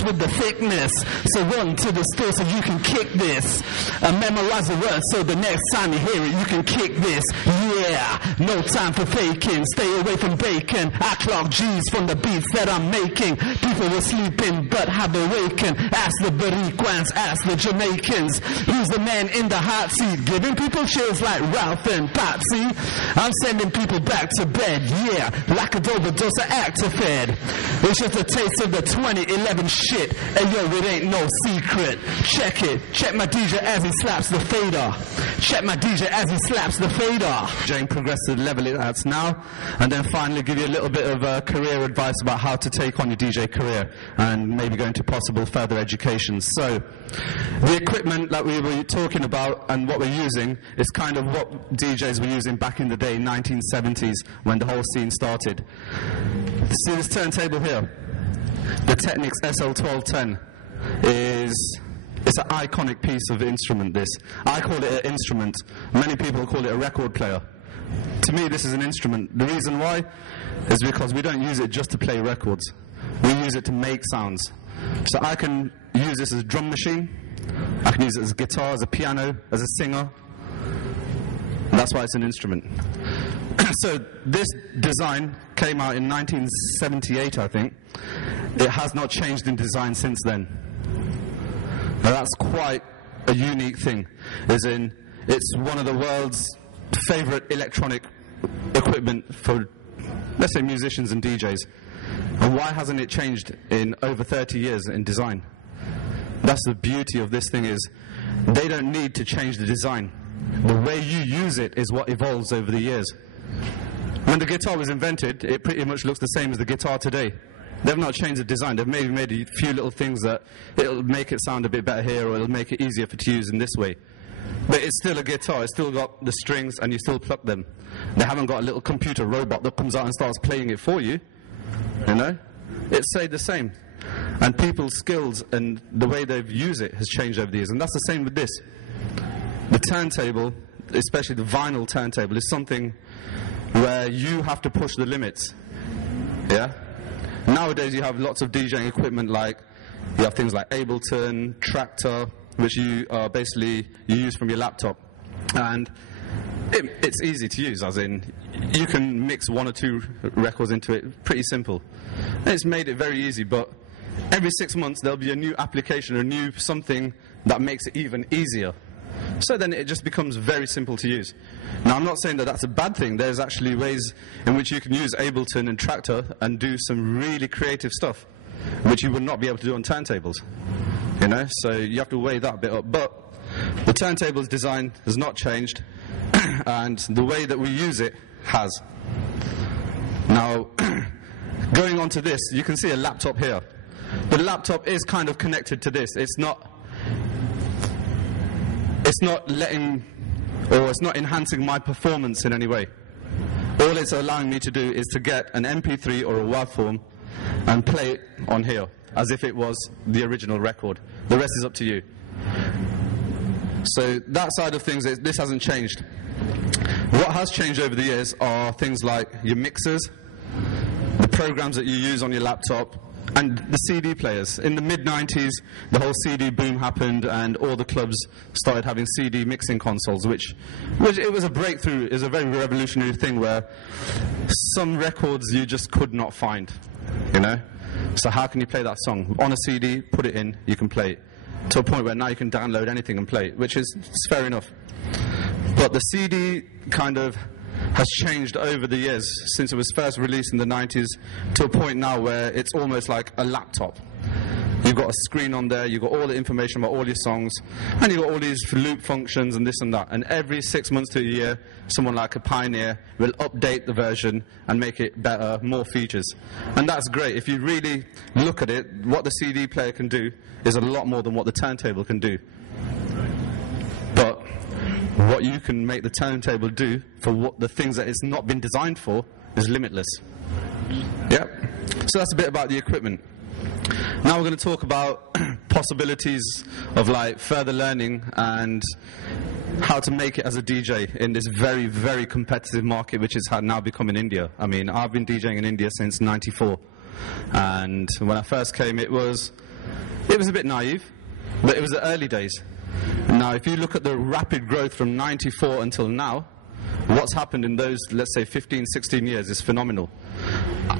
with the thickness. So run to the store so you can kick this. And memorize the words so the next time you hear it, you can kick this. Yeah, no time for faking. Stay away from bacon. I clock G's from the beats that I'm making. People were sleeping but have awakened. Ask the Bariquans, ask the Jamaicans. Who's the man in the hot seat? Giving people chills like Ralph and Patsy. I'm sending people back to bed. Yeah, like a overdose of Actifed. It's just a taste of the 2011 shit. And yo, it ain't no secret. Check it. Check my DJ as he slaps the fader. Check my DJ as he slaps the fader. Jane progressed to the level it has now, and then finally give you a little bit of career advice about how to take on your DJ career and maybe go into possible further education. So, the equipment that we were talking about and what we're using is kind of what DJs were using back in the day, 1970s, when the whole scene started. See this turntable here? The Technics SL1210 it's an iconic piece of instrument, this. I call it an instrument. Many people call it a record player. To me, this is an instrument. The reason why is because we don't use it just to play records. We use it to make sounds. So I can use this as a drum machine. I can use it as a guitar, as a piano, as a singer. And that's why it's an instrument. So this design came out in 1978, I think. It has not changed in design since then. Now that's quite a unique thing, as in it's one of the world's favorite electronic equipment for, let's say, musicians and DJs. And why hasn't it changed in over 30 years in design? That's the beauty of this thing, is they don't need to change the design. The way you use it is what evolves over the years. When the guitar was invented, it pretty much looks the same as the guitar today. They've not changed the design. They've maybe made a few little things that it'll make it sound a bit better here, or it'll make it easier to use in this way. But it's still a guitar. It's still got the strings, and you still pluck them. They haven't got a little computer robot that comes out and starts playing it for you. You know? It's stayed the same. And people's skills and the way they've used it has changed over the years. And that's the same with this. The turntable, especially the vinyl turntable, is something where you have to push the limits. Yeah? Nowadays you have lots of DJing equipment, like you have things like Ableton, Tractor, which you use from your laptop, and it's easy to use, as in you can mix one or two records into it, pretty simple. And it's made it very easy, but every 6 months there'll be a new application, a new something that makes it even easier. So then it just becomes very simple to use. Now, I'm not saying that that's a bad thing. There's actually ways in which you can use Ableton and Tractor and do some really creative stuff, which you would not be able to do on turntables. You know, so you have to weigh that bit up. But the turntable's design has not changed, and the way that we use it has. Now, going on to this, you can see a laptop here. The laptop is kind of connected to this. It's not letting, or it's not enhancing my performance in any way. All it's allowing me to do is to get an MP3 or a WAV form and play it on here as if it was the original record. The rest is up to you. So that side of things, this hasn't changed. What has changed over the years are things like your mixers, the programs that you use on your laptop, and the CD players. In the mid-90s, the whole CD boom happened, and all the clubs started having CD mixing consoles, which it was a breakthrough. It was a very revolutionary thing where some records you just could not find, you know? So how can you play that song? On a CD, put it in, you can play it. To a point where now you can download anything and play it, which is fair enough. But the CD kind of has changed over the years since it was first released in the 90s to a point now where it's almost like a laptop. You've got a screen on there, you've got all the information about all your songs, and you've got all these loop functions and this and that. And every 6 months to a year, someone like a Pioneer will update the version and make it better, more features. And that's great. If you really look at it, what the CD player can do is a lot more than what the turntable can do. But what you can make the turntable do for what the things that it's not been designed for is limitless. Yeah? So that's a bit about the equipment. Now we're going to talk about possibilities of like further learning and how to make it as a DJ in this very, very competitive market which has now become in India. I mean, I've been DJing in India since '94, and when I first came it was it was a bit naive, but it was the early days. Now, if you look at the rapid growth from 94 until now, what's happened in those, let's say, 15, 16 years is phenomenal.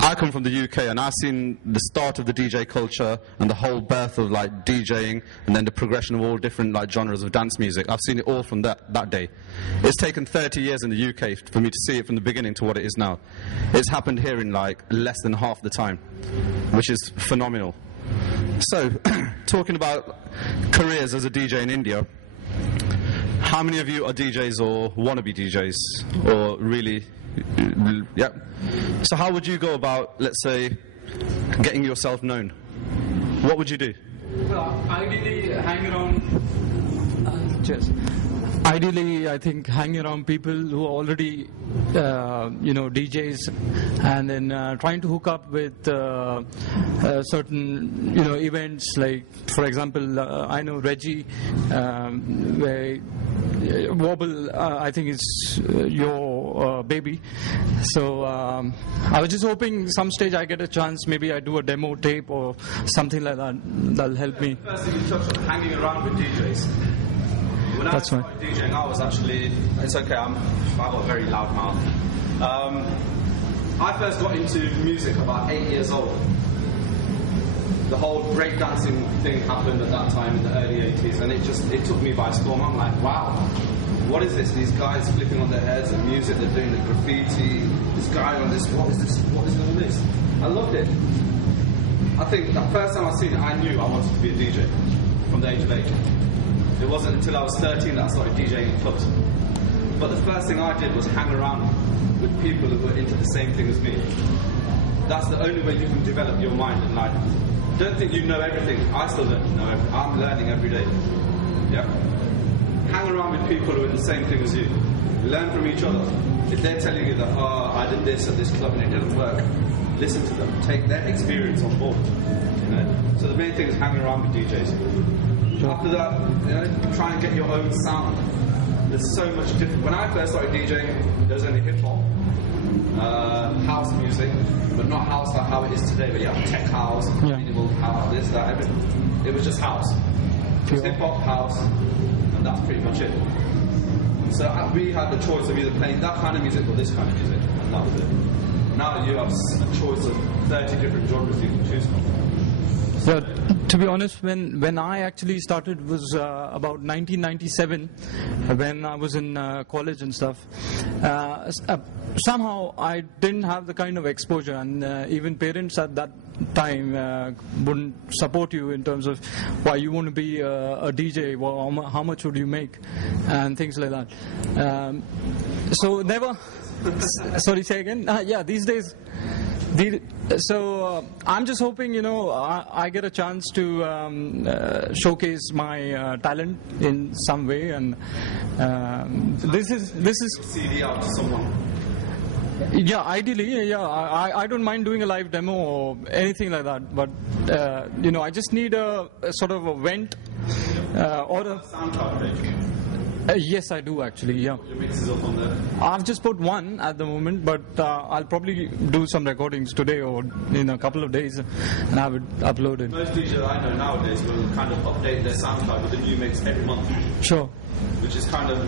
I come from the UK, and I've seen the start of the DJ culture and the whole birth of like DJing, and then the progression of all different like genres of dance music. I've seen it all from that day. It's taken 30 years in the UK for me to see it from the beginning to what it is now. It's happened here in like less than half the time, which is phenomenal. So, talking about careers as a DJ in India, how many of you are DJs or want to be DJs, or really, yeah? So how would you go about, let's say, getting yourself known? What would you do? Well, ideally, hang around. Ideally, I think hang around people who are already, DJs, and then trying to hook up with certain, events. Like, for example, I know Reggie, where Wobble, I think is your baby. So I was just hoping some stage I get a chance. Maybe I do a demo tape or something like that. That'll help me. First thing you touched on, hanging around with DJs. When I started DJing, I was actually, it's okay, I've got a very loud mouth. I first got into music about 8 years old. The whole breakdancing thing happened at that time in the early 80s, and it took me by storm. I'm like, wow, what is this? These guys flipping on their heads and music, they're doing the graffiti, this guy on this, what is this? What is all this? I loved it. I think the first time I seen it, I knew I wanted to be a DJ from the age of 8. It wasn't until I was 13 that I started DJing in clubs. But the first thing I did was hang around with people who were into the same thing as me. That's the only way you can develop your mind in life. Don't think you know everything. I still don't know everything. I'm learning every day. Yeah? Hang around with people who are in the same thing as you. Learn from each other. If they're telling you that, I did this at this club and it didn't work, listen to them. Take their experience on board. So the main thing is hanging around with DJs. After that, try and get your own sound. There's so much different. When I first started DJing, there was only hip-hop, house music, but not house like how it is today, but tech house, minimal house, this, that, everything. It was just house. It was hip-hop, house, and that's pretty much it. So we had the choice of either playing that kind of music or this kind of music, and that was it. Now you have a choice of 30 different genres you can choose from. So, to be honest, when I actually started was about 1997, when I was in college and stuff. Somehow I didn't have the kind of exposure, and even parents at that time wouldn't support you in terms of why you want to be a DJ, well, how much would you make, and things like that. So never. Sorry, say again. These days. So I'm just hoping, I get a chance to showcase my talent in some way, and this is CD out to someone. Yeah, ideally, I don't mind doing a live demo or anything like that, but I just need a sort of a vent or a SoundCloud page. Yes, I do actually, yeah. Your mixes up on there? I've just put one at the moment, but I'll probably do some recordings today or in a couple of days and have it uploaded. Most DJs I know nowadays will kind of update their SoundCloud with a new mix every month. Sure. Which is kind of...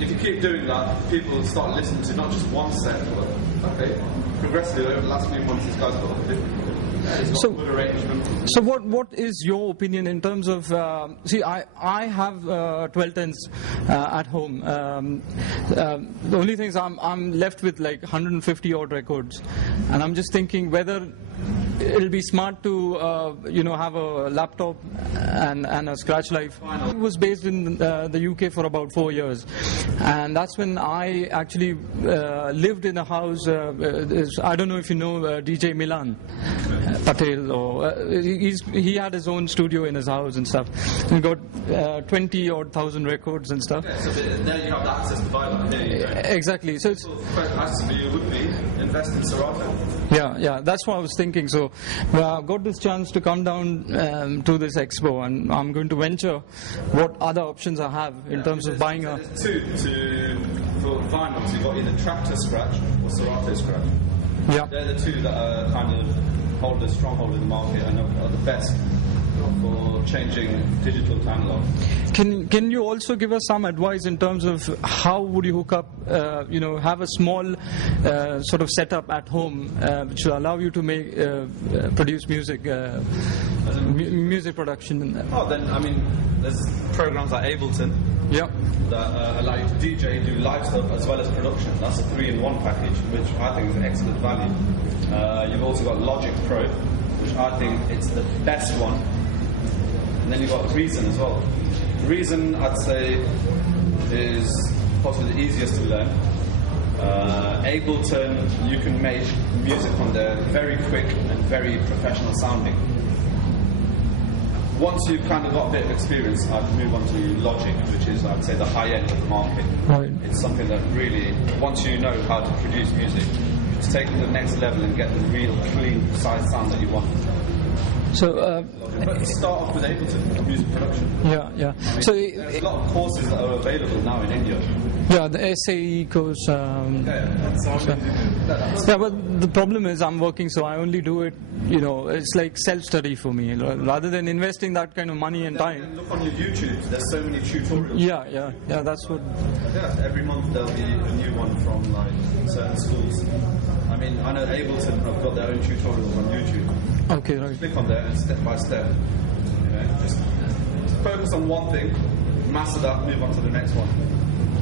If you keep doing that, people will start listening to not just one set, but, okay, progressively over the last few months, this guy's got a different... So what is your opinion in terms of I have 1210s at home. The only thing is I'm left with like 150 odd records, and I'm just thinking whether it'll be smart to have a laptop and a scratch life. I was based in the UK for about 4 years, and that's when I actually lived in a house. I don't know if you know DJ Milan Patel, or he had his own studio in his house and stuff. He got 20 odd thousand records and stuff. Yeah, so there you have the access to buy that. Here you go. Exactly. So it's first access for you would be invest in Serato. Yeah, that's what I was thinking. So I've got this chance to come down to this expo, and I'm going to venture what other options I have in terms of buying a... There's two for vinyls. You've got either Tractor Scratch or Serato Scratch. Yeah. They're the two that are kind of hold a stronghold in the market and are the best for changing digital to analog. Can you also give us some advice in terms of how would you hook up, have a small sort of setup at home which will allow you to make produce music, music production? Oh, then I mean, there's programs like Ableton. Yeah. That allow you to DJ, do live stuff as well as production. That's a 3-in-1 package, which I think is excellent value. You've also got Logic Pro, which I think it's the best one. And then you've got Reason as well. Reason, I'd say, is possibly the easiest to learn. Ableton, you can make music on there very quick and very professional sounding. Once you've kind of got a bit of experience, I'd move on to Logic, which is, I'd say, the high end of the market. Right. It's something that really, once you know how to produce music, it's take it to the next level and get the real clean, precise sound that you want. So, but start off with Ableton, music production. yeah. I mean, So there's a lot of courses that are available now in India. yeah, the SAE course. Yeah, but the problem is I'm working, so I only do it. It's like self-study for me, rather than investing that kind of money and time. Look on your YouTube. There's so many tutorials. Yeah. That's what. Yeah, every month there'll be a new one from like certain schools. I mean, I know Ableton have got their own tutorials on YouTube. Okay, right. Click on there and step by step. Just focus on one thing, master that, move on to the next one.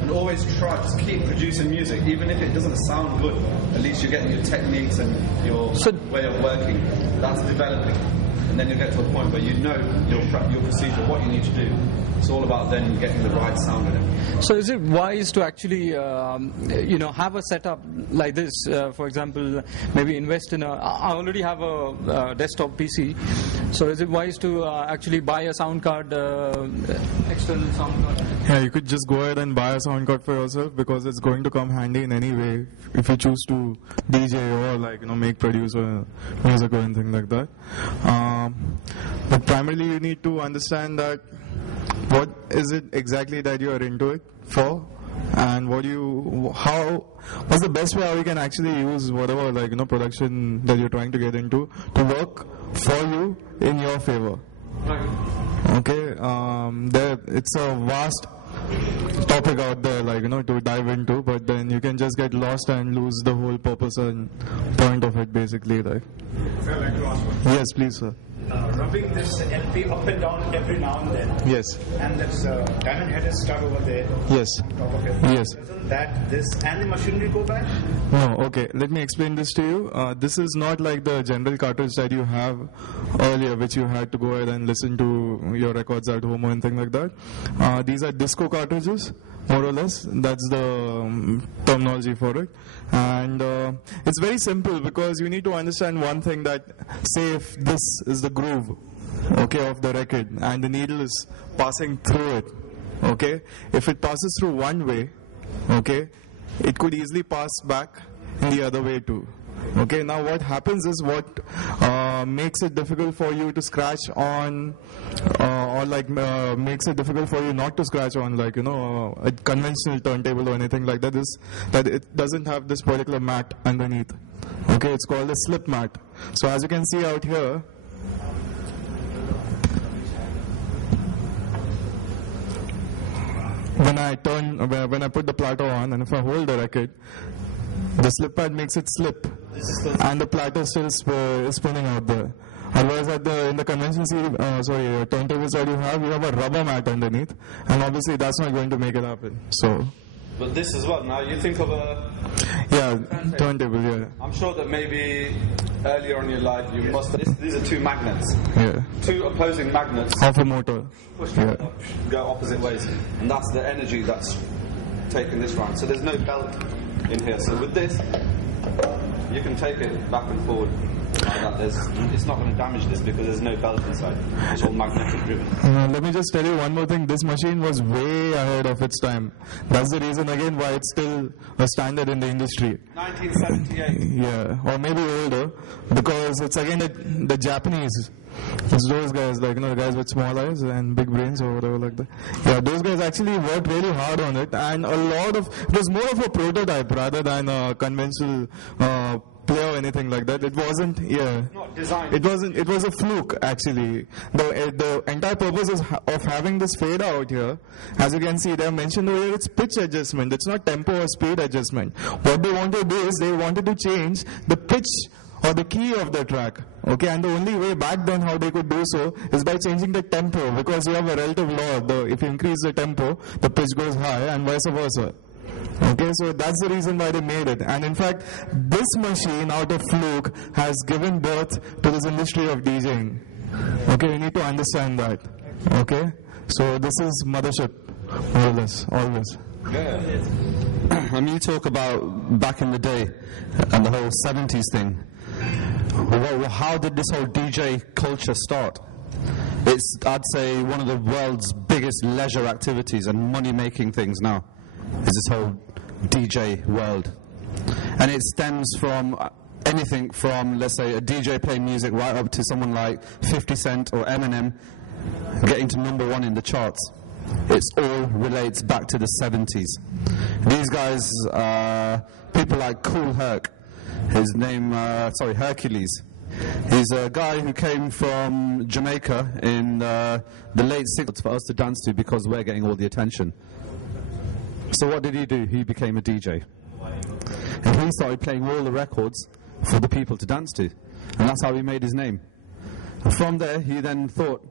And always just keep producing music, even if it doesn't sound good. At least you're getting your techniques and your way of working. That's developing. And then you get to a point where you know your procedure, what you need to do. It's all about then getting the right sound and everything. So is it wise to actually, have a setup like this? For example, maybe invest in I already have a desktop PC. So is it wise to actually buy a sound card, external sound card? Yeah, you could just go ahead and buy a sound card for yourself, because it's going to come handy in any way if you choose to DJ or make producer music or anything like that. But primarily you need to understand that what is it exactly that you are into it for, and what's the best way how you can actually use whatever production that you're trying to get into to work for you in your favor. Okay, it's a vast topic out there, to dive into, but then you can just get lost and lose the whole purpose and point of it, basically, right? Sir, I'd like to ask one. Yes, please, sir. Rubbing this LP up and down every now and then. Yes. And this diamond head is stuck over there. Yes. On top of it. Yes. Doesn't this and the machinery go back? No, okay. Let me explain this to you. This is not like the general cartridge that you have earlier, which you had to go ahead and listen to your records at home or anything like that. These are disco cartridges, more or less. That's the terminology for it. And it's very simple, because you need to understand one thing, that say if this is the groove, okay, of the record, and the needle is passing through it, okay, if it passes through one way, okay, it could easily pass back in the other way too. Okay, now what happens is what makes it difficult for you to scratch on makes it difficult for you not to scratch on a conventional turntable or anything like that is that it doesn't have this particular mat underneath. Okay, it's called a slip mat. So as you can see out here, when I put the platter on and if I hold the record, the slip pad makes it slip, and the platter still is spinning out there. Otherwise, in the conventional turntables that you have a rubber mat underneath, and obviously that's not going to make it happen. So. But this as well. Now you think of a turntable. Yeah. I'm sure that maybe earlier in your life you must. These are two magnets. Yeah. Two opposing magnets. Half a motor. Go opposite ways, and that's the energy that's taking this round. So there's no belt in here. So with this, you can take it back and forward. It's not going to damage this because there's no belt inside. It's all magnetic driven. Let me just tell you one more thing. This machine was way ahead of its time. That's the reason again why it's still a standard in the industry. 1978. Yeah, or maybe older, because it's again the Japanese. It's those guys, the guys with small eyes and big brains or whatever like that. Yeah, those guys actually worked really hard on it, and it was more of a prototype rather than a conventional play or anything like that. It wasn't, yeah. Not designed. It wasn't. It was a fluke, actually. The entire purpose of having this fade out here, as you can see, they have mentioned over here, it's pitch adjustment. It's not tempo or speed adjustment. What they want to do is they wanted to change the pitch or the key of the track. Okay, and the only way back then how they could do so is by changing the tempo, because you have a relative law. If you increase the tempo, the pitch goes high, and vice versa. Okay, so that's the reason why they made it. And in fact, this machine out of fluke has given birth to this industry of DJing. Okay, we need to understand that. Okay, so this is mothership, more or less, always. I mean, you talk about back in the day and the whole 70s thing. Well, how did this whole DJ culture start? It's, I'd say, one of the world's biggest leisure activities and money-making things now, is this whole DJ world. And it stems from anything from, let's say, a DJ playing music right up to someone like 50 Cent or Eminem getting to #1 in the charts. It all relates back to the 70s. These guys, people like Kool Herc, his name, Hercules. He's a guy who came from Jamaica in the late 60s for us to dance to because we're getting all the attention. So what did he do? He became a DJ. And he started playing all the records for the people to dance to. And that's how he made his name. And from there, he then thought,